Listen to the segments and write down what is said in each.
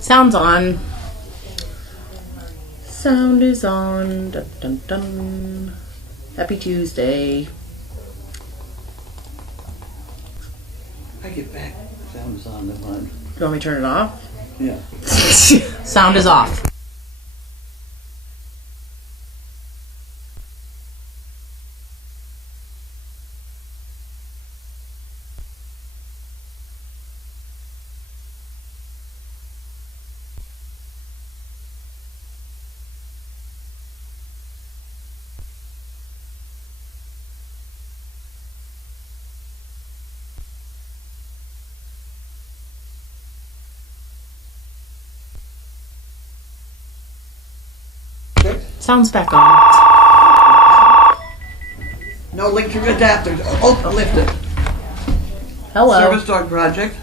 Sound's on. Sound is on. Dun, dun, dun. Happy Tuesday. I get back. Sound is on the line. Do you want me to turn it off? Yeah. Sound is off. Sound's back on. No link to adapter. Oh, lift it. Hello. Service dog project.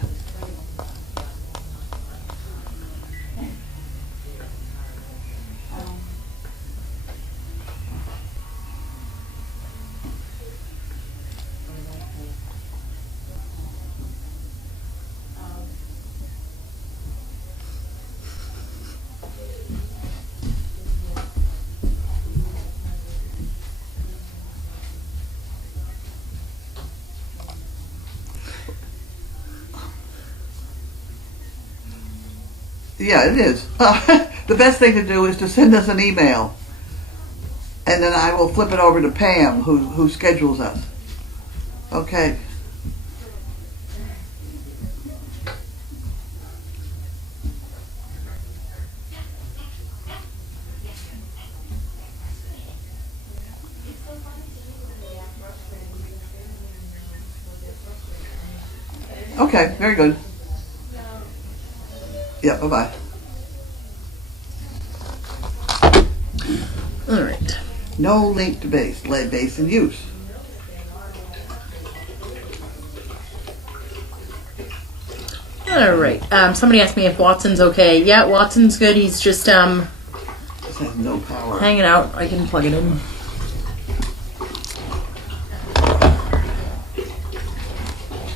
Yeah, it is. The best thing to do is to send us an email, and then I will flip it over to Pam, who schedules us. Okay. Okay, very good. Yeah, bye-bye. All right. No link to base. Let base in use. All right. Somebody asked me if Watson's okay. Yeah, Watson's good. He's just This has no power. hanging out. I can plug it in.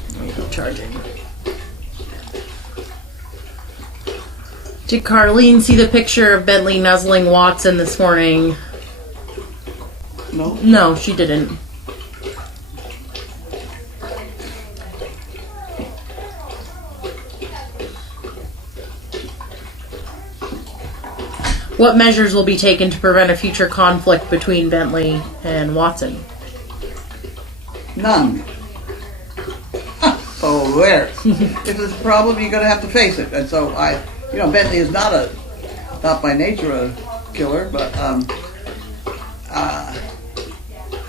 There you go, charging. Did Carlene see the picture of Bentley nuzzling Watson this morning? No? No, she didn't. What measures will be taken to prevent a future conflict between Bentley and Watson? None. So there. If there's a problem, you're going to have to face it. And so Bentley is not by nature a killer, but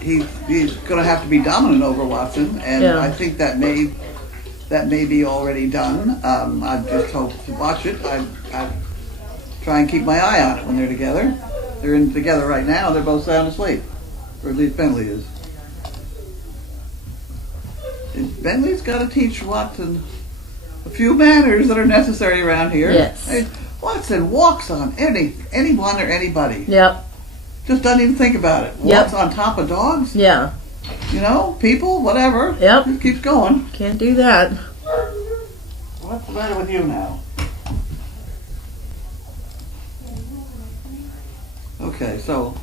he's going to have to be dominant over Watson, and Yeah. I think that may be already done. I just hope to watch it. I try and keep my eye on it when they're together. They're together right now. They're both sound asleep, or at least Bentley is. And Bentley's got to teach Watson a few manners that are necessary around here. Yes. Hey, Watson walks on anyone or anybody. Yep. Just doesn't even think about it. Yep. Walks on top of dogs. Yeah. People, whatever. Yep. Just keeps going. Can't do that. What's the matter with you now? Okay, so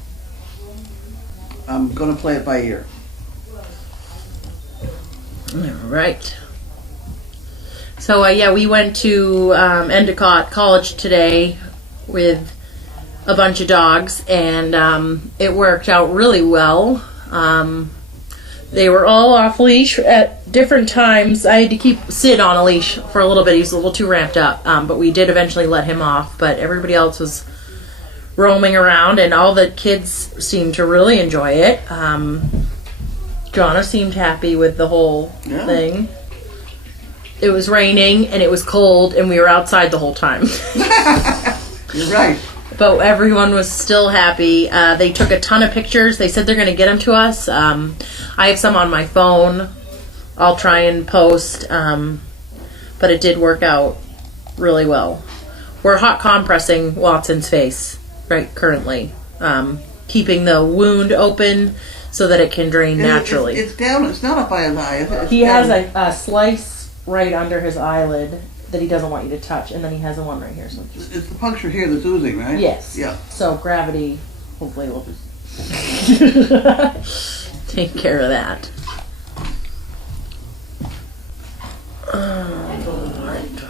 I'm going to play it by ear. All right. So, we went to Endicott College today with a bunch of dogs, and it worked out really well. They were all off leash at different times. I had to keep Sid on a leash for a little bit. He was a little too ramped up, but we did eventually let him off. But everybody else was roaming around, and all the kids seemed to really enjoy it. Jonna seemed happy with the whole thing. It was raining, and it was cold, and we were outside the whole time. You're right. But everyone was still happy. They took a ton of pictures. They said they're going to get them to us. I have some on my phone. I'll try and post. But it did work out really well. We're hot compressing Watson's face right currently, keeping the wound open so that it can drain naturally. It's down. It's not up by his eye. It's He down. has a slice right under his eyelid, that he doesn't want you to touch, and then he has a one right here. So It's the puncture here that's oozing, right? yes. Yeah. So gravity, hopefully, will just take care of that. Alright.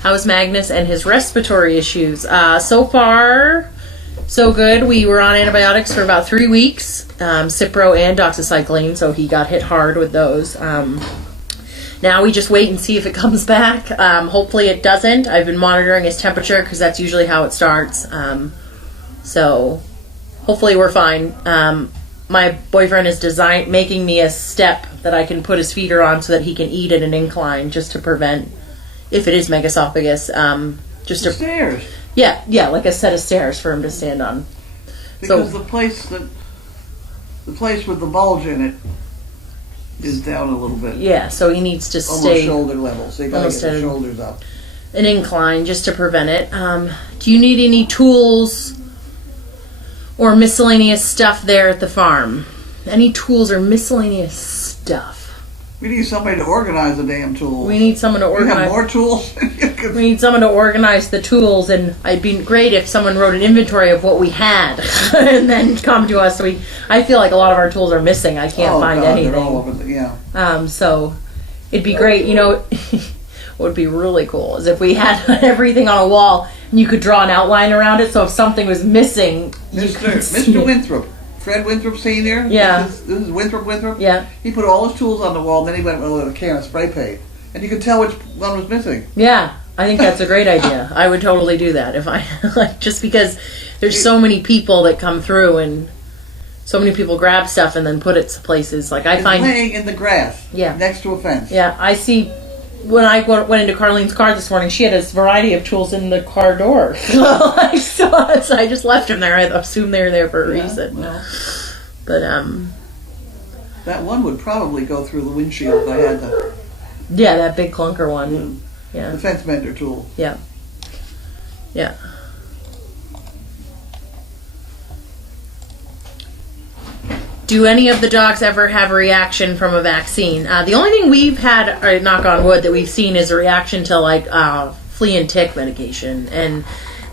How's Magnus and his respiratory issues? So far, so good. We were on antibiotics for about 3 weeks, Cipro and doxycycline, so he got hit hard with those. Now we just wait and see if it comes back. Hopefully it doesn't. I've been monitoring his temperature because that's usually how it starts. So hopefully we're fine. My boyfriend is making me a step that I can put his feeder on so that he can eat at an incline, just to prevent, if it is megaesophagus, just to Stairs. yeah, like a set of stairs for him to stand on. Because the place with the bulge in it is down a little bit. Yeah, so he needs to Almost stay shoulder level, so you gotta get the shoulders up. an incline just to prevent it. Do you need any tools or miscellaneous stuff there at the farm? Any tools or miscellaneous stuff? We need somebody to organize the damn tools. We need someone to We organize. have more tools. We need someone to organize the tools, and it'd be great if someone wrote an inventory of what we had and then come to us. I feel like a lot of our tools are missing. I can't find anything. They're all over yeah. So it'd be great. You know, what would be really cool is if we had everything on a wall and you could draw an outline around it. So if something was missing, Mr. Winthrop. Fred Winthrop Sr. Yeah. This is Winthrop. Yeah. He put all his tools on the wall, and then he went with a can of spray paint. And you could tell which one was missing. Yeah, I think that's a great idea. I would totally do that if I just because there's so many people that come through and so many people grab stuff and then put it to places. Like It's laying in the grass. Yeah. Next to a fence. Yeah, I see. When I went into Carlene's car this morning, she had a variety of tools in the car door. So I just left them there. I assumed they were there for a reason. Well, but that one would probably go through the windshield. I had yeah, that big clunker one. the Yeah, fence mender tool. yeah. Do any of the dogs ever have a reaction from a vaccine? The only thing we've had, or knock on wood, that we've seen is a reaction to like flea and tick medication. And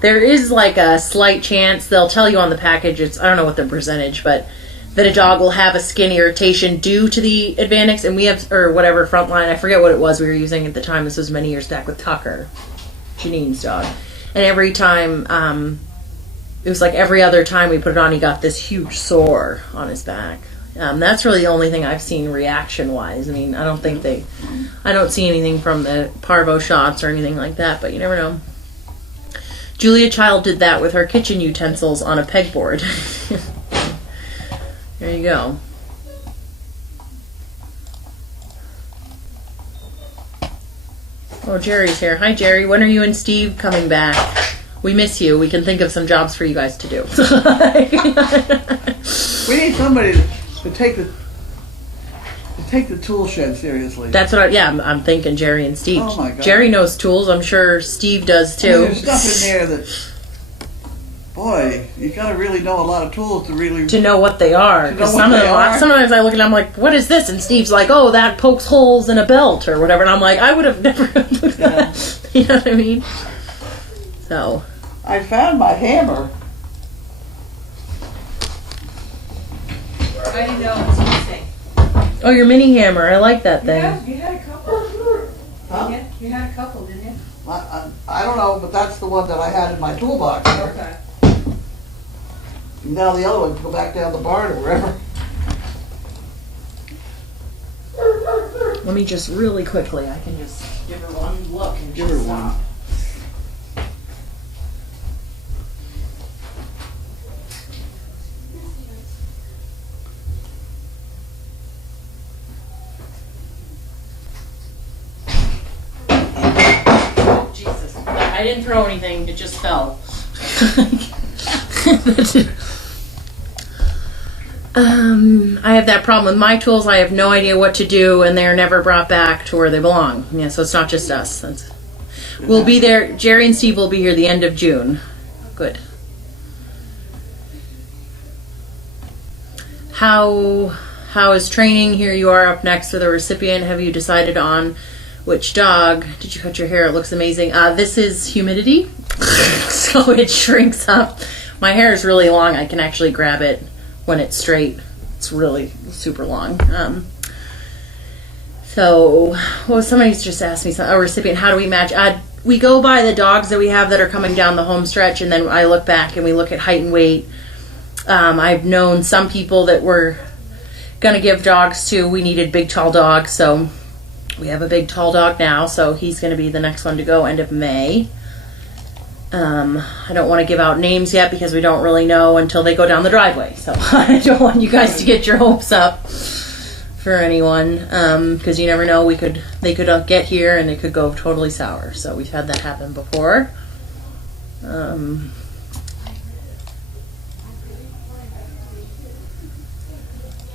there is like a slight chance, they'll tell you on the package, I don't know what the percentage, but that a dog will have a skin irritation due to the Advantix. And we have, or whatever, Frontline, I forget what it was we were using at the time. This was many years back with Tucker, Janine's dog. And every time, it was like every other time we put it on, he got this huge sore on his back. That's really the only thing I've seen reaction-wise. I mean, I don't see anything from the parvo shots or anything like that, but you never know. Julia Child did that with her kitchen utensils on a pegboard. There you go. Oh, Jerry's here. Hi, Jerry. When are you and Steve coming back? We miss you. We can think of some jobs for you guys to do. We need somebody to take the tool shed seriously. That's what I'm thinking Jerry and Steve. Oh my God. Jerry knows tools. I'm sure Steve does too. I mean, there's stuff in there that, boy, you got to really know a lot of tools to know what they are. Because sometimes I look at them, I'm like, what is this? And Steve's like, oh, that pokes holes in a belt or whatever. And I'm like, I would have never looked at that. You know what I mean? So I found my hammer. I didn't know it was missing. oh, your mini hammer. I like that thing. Yeah, you had a couple. Huh? You had a couple, didn't you? I don't know, but that's the one that I had in my toolbox. Okay. Now the other one can go back down the barn or wherever. Let me just really quickly, I can just give her one look and Give just her one. stop. Oh, Jesus. I didn't throw anything, it just fell. I have that problem with my tools. I have no idea what to do, and they're never brought back to where they belong. Yeah, so it's not just us. We'll be there. Jerry and Steve will be here the end of June. Good. How is training? Here you are up next with a recipient. Have you decided on which dog did you cut your hair? It looks amazing. This is humidity, so it shrinks up. My hair is really long. I can actually grab it when it's straight. It's really super long. So, well, somebody's just asked me, a recipient, how do we match? We go by the dogs that we have that are coming down the home stretch, and then I look back and we look at height and weight. I've known some people that were going to give dogs to. We needed big, tall dogs, so we have a big, tall dog now, so he's going to be the next one to go end of May. I don't want to give out names yet because we don't really know until they go down the driveway, so I don't want you guys to get your hopes up for anyone, because you never know, they could get here and it could go totally sour. So we've had that happen before. Yeah,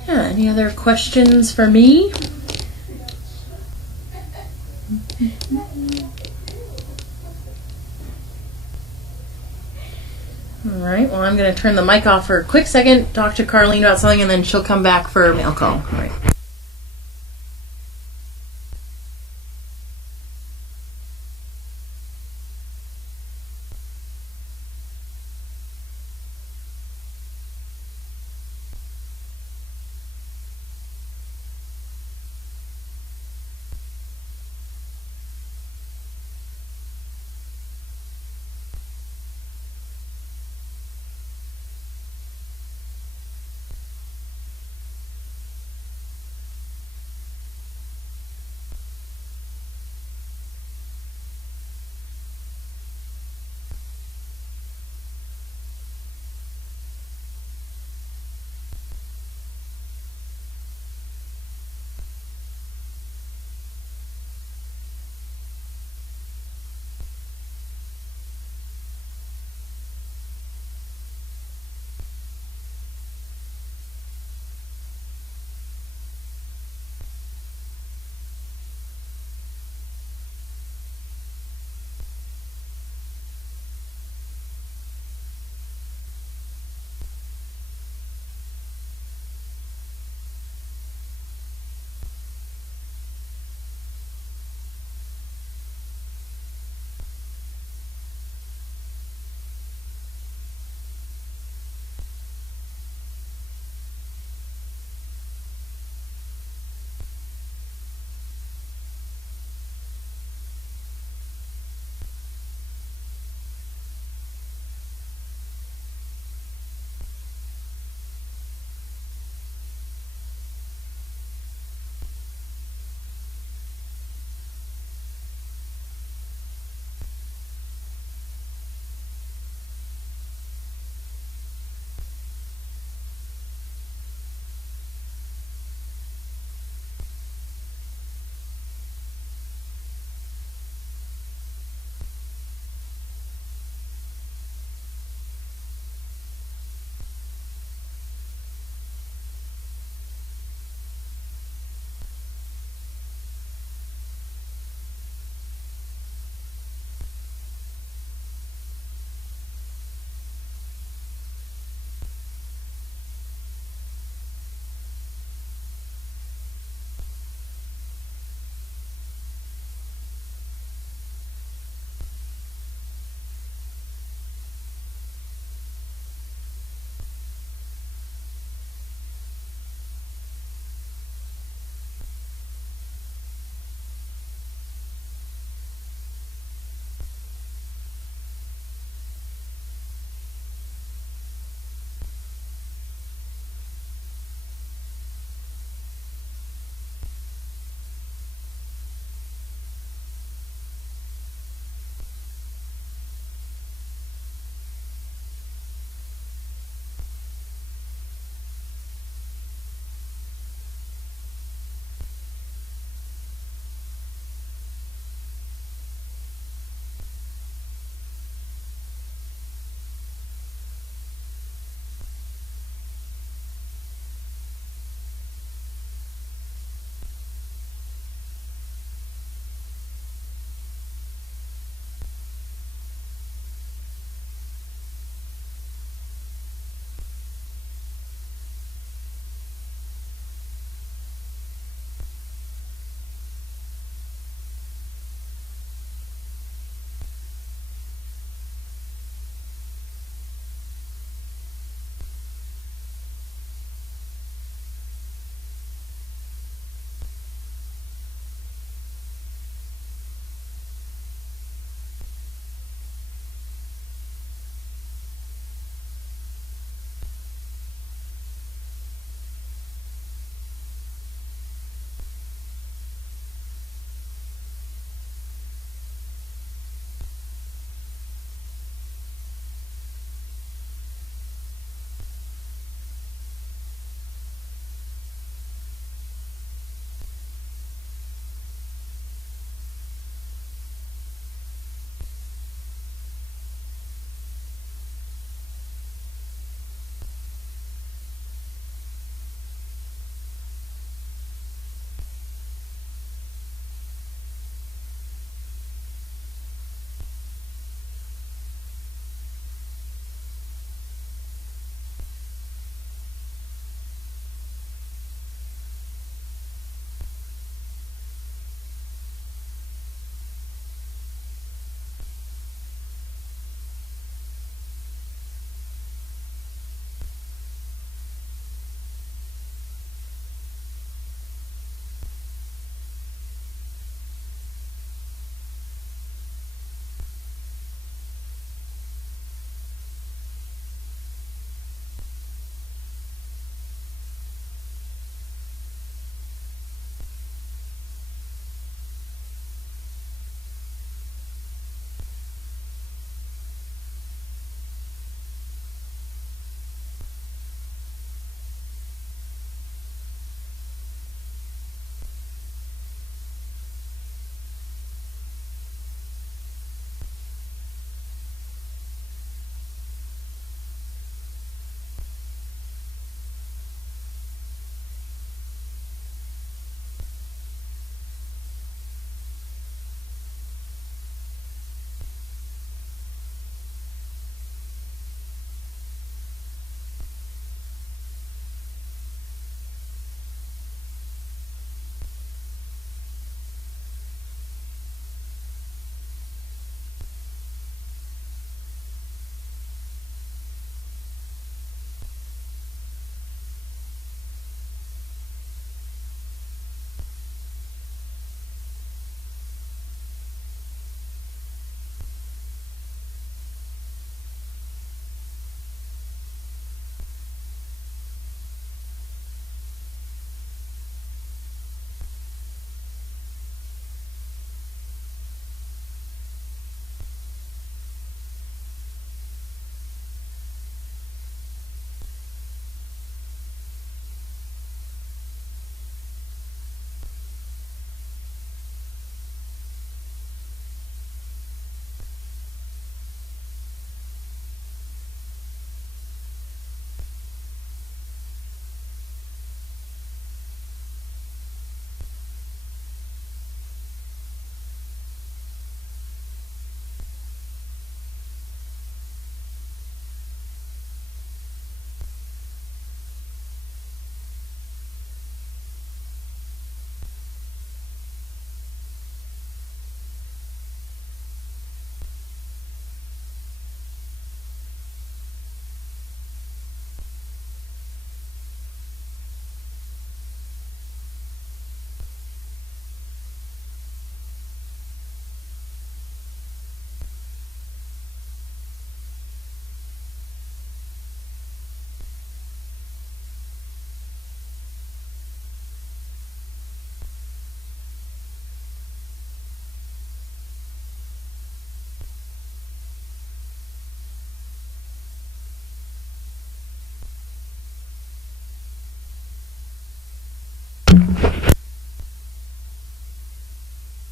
any other questions for me? All right, well, I'm going to turn the mic off for a quick second, talk to Carlene about something, and then she'll come back for a mail call. All right.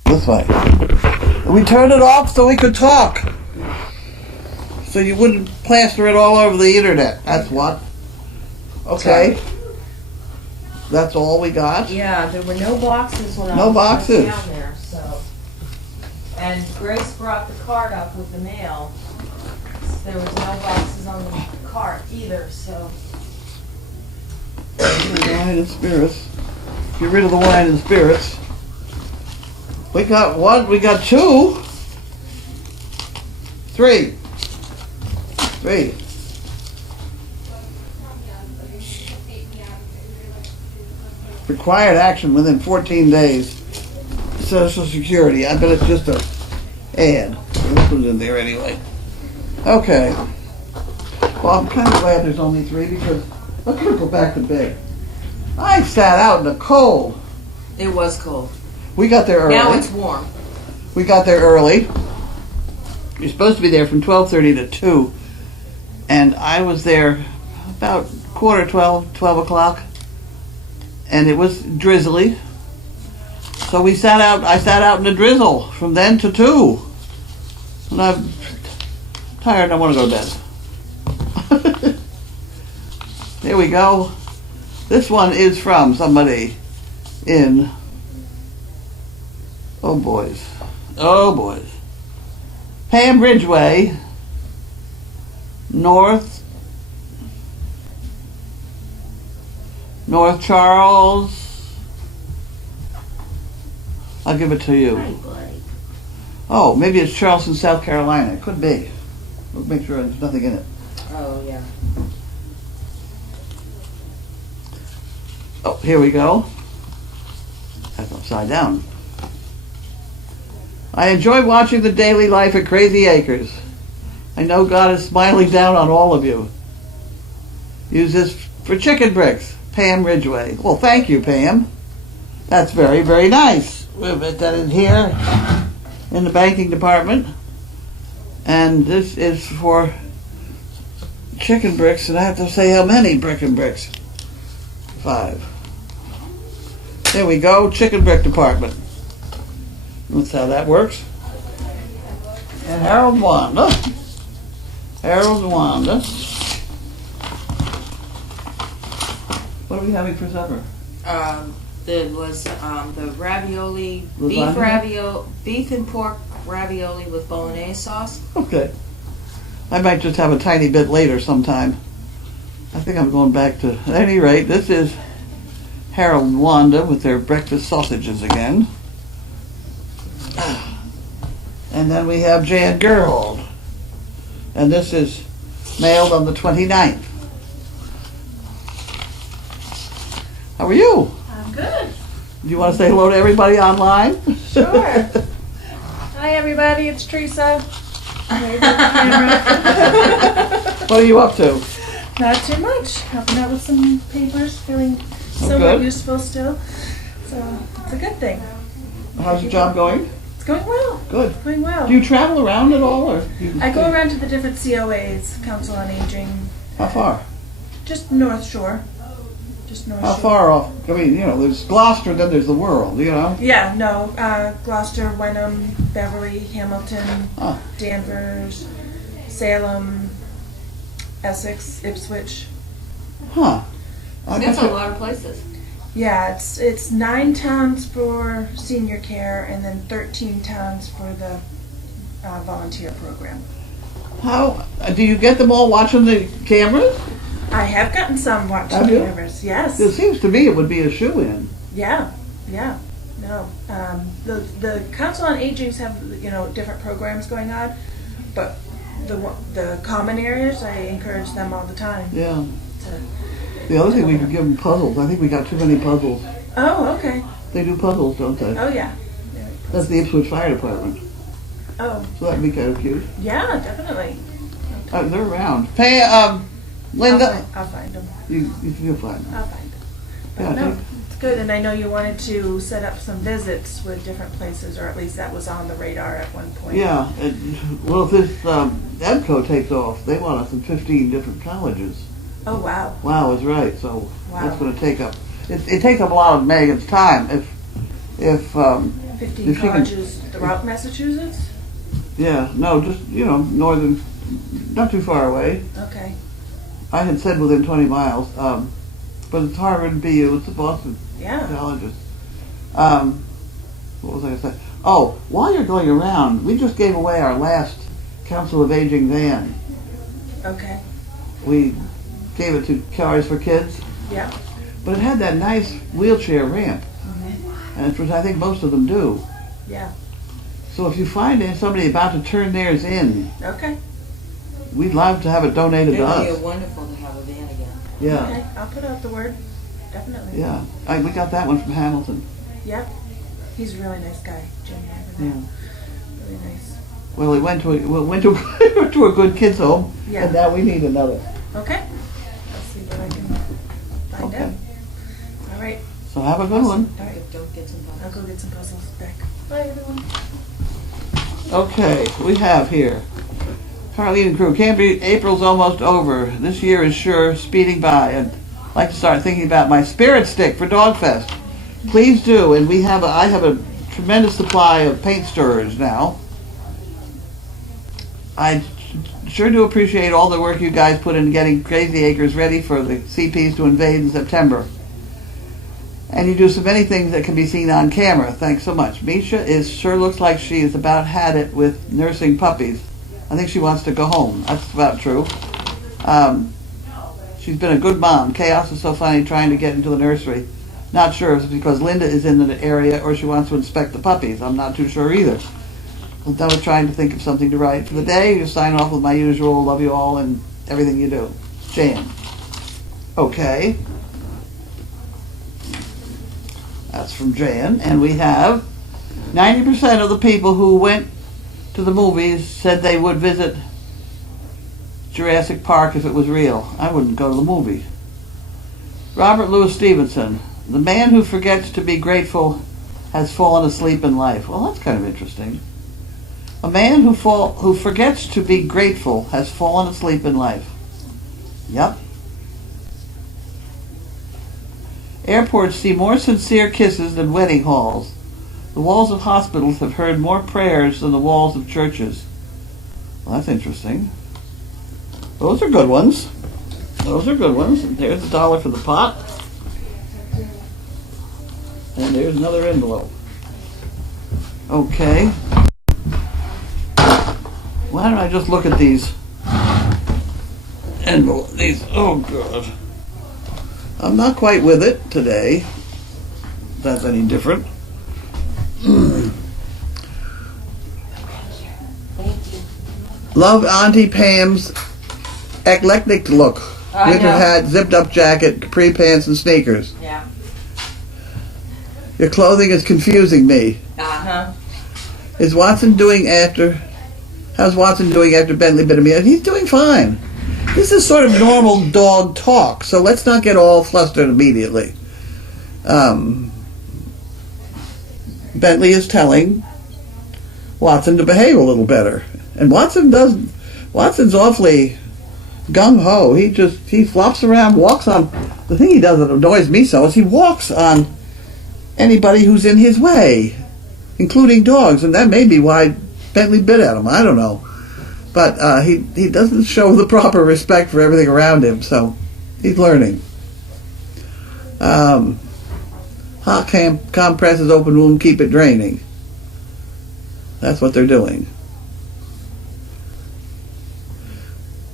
This way. And we turned it off so we could talk. So you wouldn't plaster it all over the internet. That's what. Okay. That's all we got? Yeah, there were no boxes when I No was boxes. down there, so. And Grace brought the cart up with the mail. There was no boxes on the cart either, so. Wine and spirits. Get rid of the wine and spirits. We got one, we got two. Three. Required action within 14 days. Social Security. I bet it's just a ad. We'll put it in there anyway. Okay. Well, I'm kind of glad there's only three because let's go back to bed. I sat out in the cold. It was cold. We got there early. Now it's warm. We got there early. You're supposed to be there from 12:30 to 2. And I was there about 12 o'clock. And it was drizzly. So I sat out in the drizzle from then to 2. And I'm tired and I want to go to bed. There we go. This one is from somebody in, oh boys, Pam Ridgway, North Charles. I'll give it to you. Hi, buddy. Oh, maybe it's Charleston, South Carolina. It could be. We'll make sure there's nothing in it. Oh, yeah. Oh, here we go. That's upside down. I enjoy watching the daily life at Crazy Acres. I know God is smiling down on all of you. Use this for chicken bricks. Pam Ridgway. Well, thank you, Pam. That's very, very nice. We'll put that in here in the banking department. And this is for chicken bricks, and I have to say how many bricks. 5. There we go, chicken brick department. That's how that works. And Harold and Wanda. What are we having for supper? There was the ravioli, Lasagna? beef and pork ravioli with bolognese sauce. Okay. I might just have a tiny bit later sometime. I think I'm going back to, at any rate, this is Harold and Wanda with their breakfast sausages again. And then we have Jan Gerhold. And this is mailed on the 29th. How are you? I'm good. Do you want to say hello to everybody online? Sure. Hi, everybody. It's Teresa. Wave at the camera. What are you up to? Not too much. Helping out with some papers, feeling somewhat good. useful still. So it's a good thing. How's your job going? It's going well. Good. Going well. Do you travel around at all, or I go around to the different COAs, Council on Aging, How far? just North Shore. Just North How Shore. far off? I mean, there's Gloucester, then there's the world, Yeah, no. Gloucester, Wenham, Beverly, Hamilton, Huh. Danvers, Salem, Essex, Ipswich. Huh. I That's guess a lot of places. Yeah, it's 9 towns for senior care and then 13 towns for the volunteer program. How do you get them all watching the cameras? I have gotten some watching Have you? cameras. Yes. It seems to me it would be a shoe-in. Yeah. No. The Council on Agings have different programs going on, but the common areas I encourage them all the time. Yeah. To, The other thing we could give them puzzles. I think we got too many puzzles. oh, okay. They do puzzles, don't they? Oh yeah. That's the Ipswich Fire Department. Oh So that'd be kind of cute. yeah, definitely. They're around. Hey, Linda. I'll find them. You'll find them. I'll find them. But Yeah, no, it's good. And I know you wanted to set up some visits with different places, or at least that was on the radar at one point. Yeah. Well, if this EBCO takes off, they want us in 15 different colleges. Oh, wow. Wow is right. So Wow. that's going to take up. it takes up a lot of Megan's time. If 15 if she can- colleges throughout Massachusetts? yeah, no, just, northern, not too far away. Okay. I had said within 20 miles, but it's Harvard and BU, it's the Boston Yeah. colleges. What was I going to say? Oh, while you're going around, we just gave away our last Council of Aging van. Okay. We gave it to Cars for Kids, Yeah. but it had that nice wheelchair ramp, and which I think most of them do. Yeah. So if you find somebody about to turn theirs in, Okay. we'd love to have it donated It to would us. be wonderful to have a van again. Yeah, Okay. I'll put out the word. Definitely. yeah. We got that one from Hamilton. Yep. He's a really nice guy, Jimmy. Yeah. Really nice. Well, we went to a good kids home, Yeah. and now we need another. Okay. Let's see what I can find Okay. out. All right. So have a good one. All right. Don't get some I'll bugs. go get some puzzles back. Bye, everyone. Okay, we have here Carlene and crew. Can't be. April's almost over. This year is sure speeding by, and I'd like to start thinking about my spirit stick for Dogfest. Please do, and I have a tremendous supply of paint stirrers now. I sure do appreciate all the work you guys put in getting Crazy Acres ready for the CPs to invade in September. And you do so many things that can be seen on camera. Thanks so much. Misha sure looks like she has about had it with nursing puppies. I think she wants to go home. That's about true. She's been a good mom. Chaos is so funny trying to get into the nursery. Not sure if it's because Linda is in the area or she wants to inspect the puppies. I'm not too sure either. But I was trying to think of something to write for the day. You sign off with my usual love you all and everything you do. Jan. Okay. That's from Jan. And we have 90% of the people who went to the movies said they would visit Jurassic Park if it was real. I wouldn't go to the movie. Robert Louis Stevenson. The man who forgets to be grateful has fallen asleep in life. Well, that's kind of interesting. A man who forgets to be grateful has fallen asleep in life. Yep. Airports see more sincere kisses than wedding halls. The walls of hospitals have heard more prayers than the walls of churches. Well, that's interesting. Those are good ones. Those are good ones. And there's $1 for the pot. And there's another envelope. Okay. Why don't I just look at these envelopes? Oh, God. I'm not quite with it today. If that's any different. Love Auntie Pam's eclectic look. I Winter know. hat, zipped up jacket, capri pants, and sneakers. Yeah. Your clothing is confusing me. Uh-huh. How's Watson doing after Bentley bit of me? He's doing fine. This is sort of normal dog talk, so let's not get all flustered immediately. Bentley is telling Watson to behave a little better. And Watson's awfully gung-ho. He flops around, walks on, the thing he does that annoys me so is he walks on anybody who's in his way, including dogs, and that may be why Bentley bit at him. I don't know. But he doesn't show the proper respect for everything around him, so he's learning. Hot compresses open wound, keep it draining. That's what they're doing.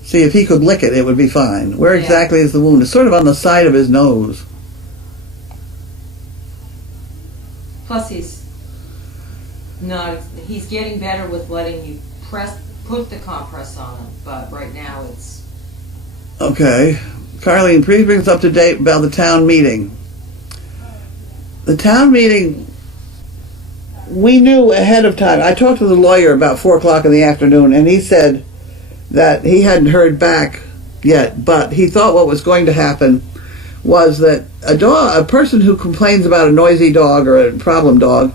See, if he could lick it, it would be fine. Where exactly is the wound? It's sort of on the side of his nose. Plus he's getting better with letting you put the compress on him, but right now it's... Okay. Carlene, please bring us up to date about the town meeting. The town meeting, we knew ahead of time. I talked to the lawyer about 4 o'clock in the afternoon, and he said that he hadn't heard back yet, but he thought what was going to happen was that a person who complains about a noisy dog or a problem dog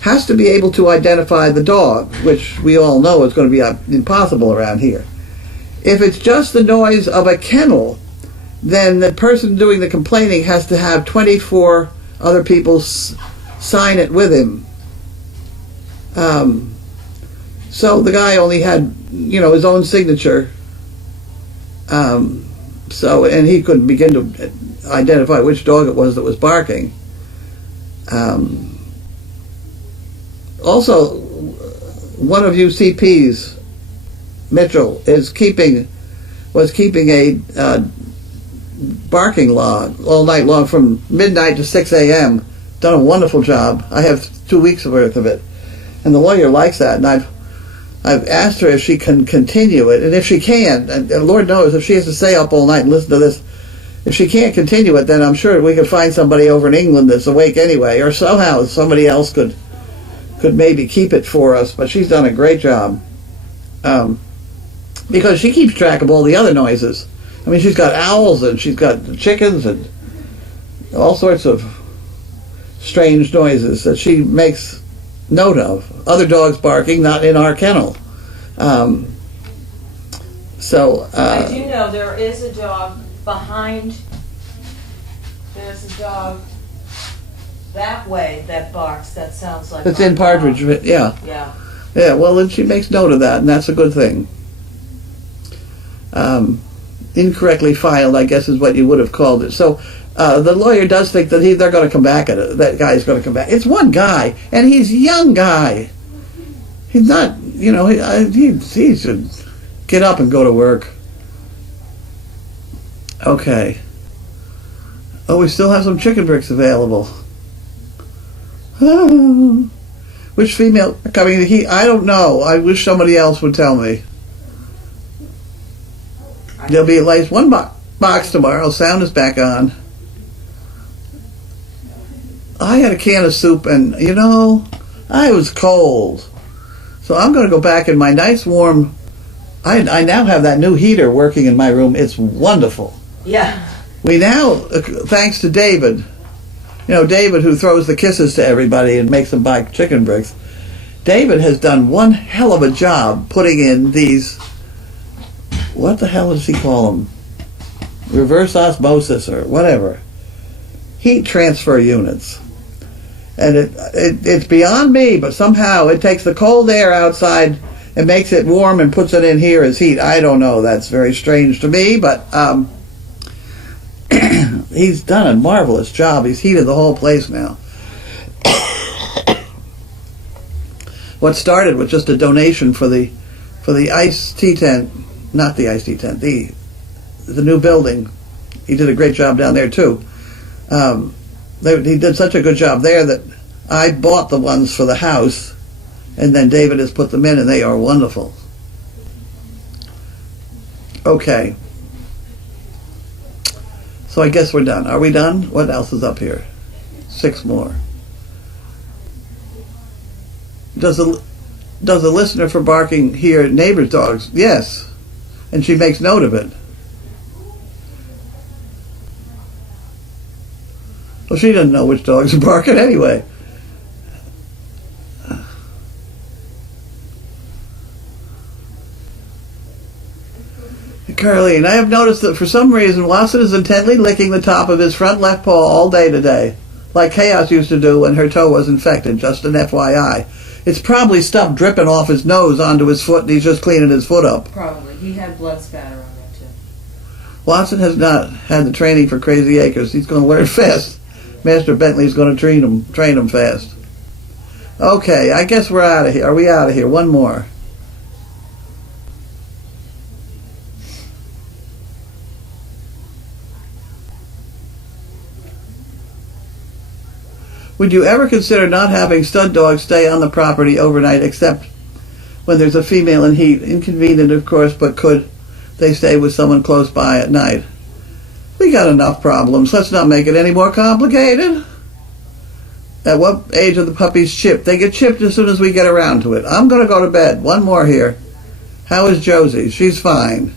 has to be able to identify the dog, which we all know is going to be impossible around here. If it's just the noise of a kennel, then the person doing the complaining has to have 24 other people sign it with him. So the guy only had, his own signature. And he couldn't begin to identify which dog it was that was barking. Also, one of you CPs, Mitchell, was keeping a barking log all night long from midnight to 6 a.m. Done a wonderful job. I have 2 weeks worth of it. And the lawyer likes that, and I've asked her if she can continue it, and if she can, and Lord knows if she has to stay up all night and listen to this, if she can't continue it, then I'm sure we could find somebody over in England that's awake anyway, or somehow somebody else could maybe keep it for us. But she's done a great job, because she keeps track of all the other noises. I mean, she's got owls, and she's got chickens, and all sorts of strange noises that she makes note of. Other dogs barking, not in our kennel. I do know there is a dog behind. There's a dog that way that barks. That sounds like. It's in Partridge. Yeah. Yeah. Yeah. Well, then she makes note of that, and that's a good thing. Incorrectly filed, I guess, is what you would have called it. So. The lawyer does think that they're going to come back at it. That guy's going to come back. It's one guy, and he's a young guy. He's not, he should get up and go to work. Okay. Oh, we still have some chicken bricks available. Oh. Which female are coming to heat? I don't know. I wish somebody else would tell me. There'll be at least one box tomorrow. Sound is back on. I had a can of soup, and I was cold, so I'm going to go back in my nice warm. I now have that new heater working in my room. It's wonderful. Yeah. We now, thanks to David, David who throws the kisses to everybody and makes them buy chicken bricks. David has done one hell of a job putting in these. What the hell does he call them? Reverse osmosis or whatever. Heat transfer units. And it's beyond me, but somehow it takes the cold air outside and makes it warm and puts it in here as heat. I don't know. That's very strange to me, but he's done a marvelous job. He's heated the whole place now. What started with just a donation for the iced tea tent, not the iced tea tent, the new building. He did a great job down there too. He did such a good job there that I bought the ones for the house, and then David has put them in, and they are wonderful. Okay. So I guess we're done. Are we done? What else is up here? 6 more. Does the listener for barking hear neighbor's dogs? Yes. And she makes note of it. Well, she doesn't know which dogs are barking anyway. Carlene, I have noticed that for some reason Watson is intently licking the top of his front left paw all day today, like Chaos used to do when her toe was infected, just an FYI. It's probably stuff dripping off his nose onto his foot, and he's just cleaning his foot up. Probably. He had blood spatter on there, too. Watson has not had the training for Crazy Acres. He's going to learn fast. Master Bentley's going to train him fast. Okay, I guess we're out of here. Are we out of here? One more. Would you ever consider not having stud dogs stay on the property overnight except when there's a female in heat? Inconvenient, of course, but could they stay with someone close by at night? We got enough problems. Let's not make it any more complicated. At what age are the puppies chipped? They get chipped as soon as we get around to it. I'm going to go to bed. One more here. How is Josie? She's fine.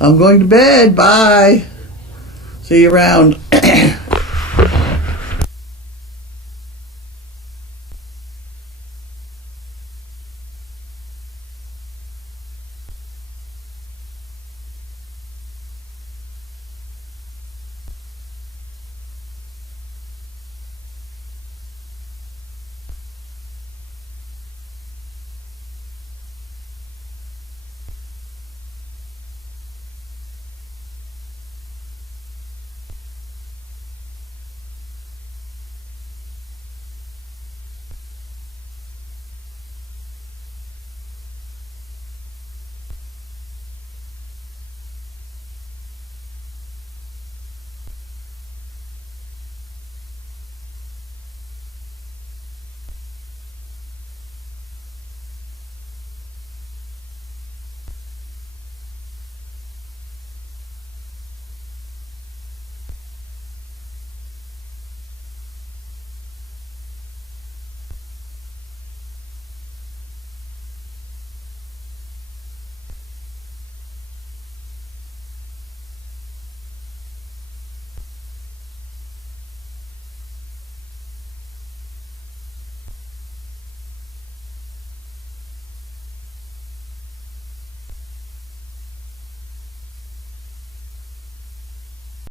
I'm going to bed. Bye. See you around.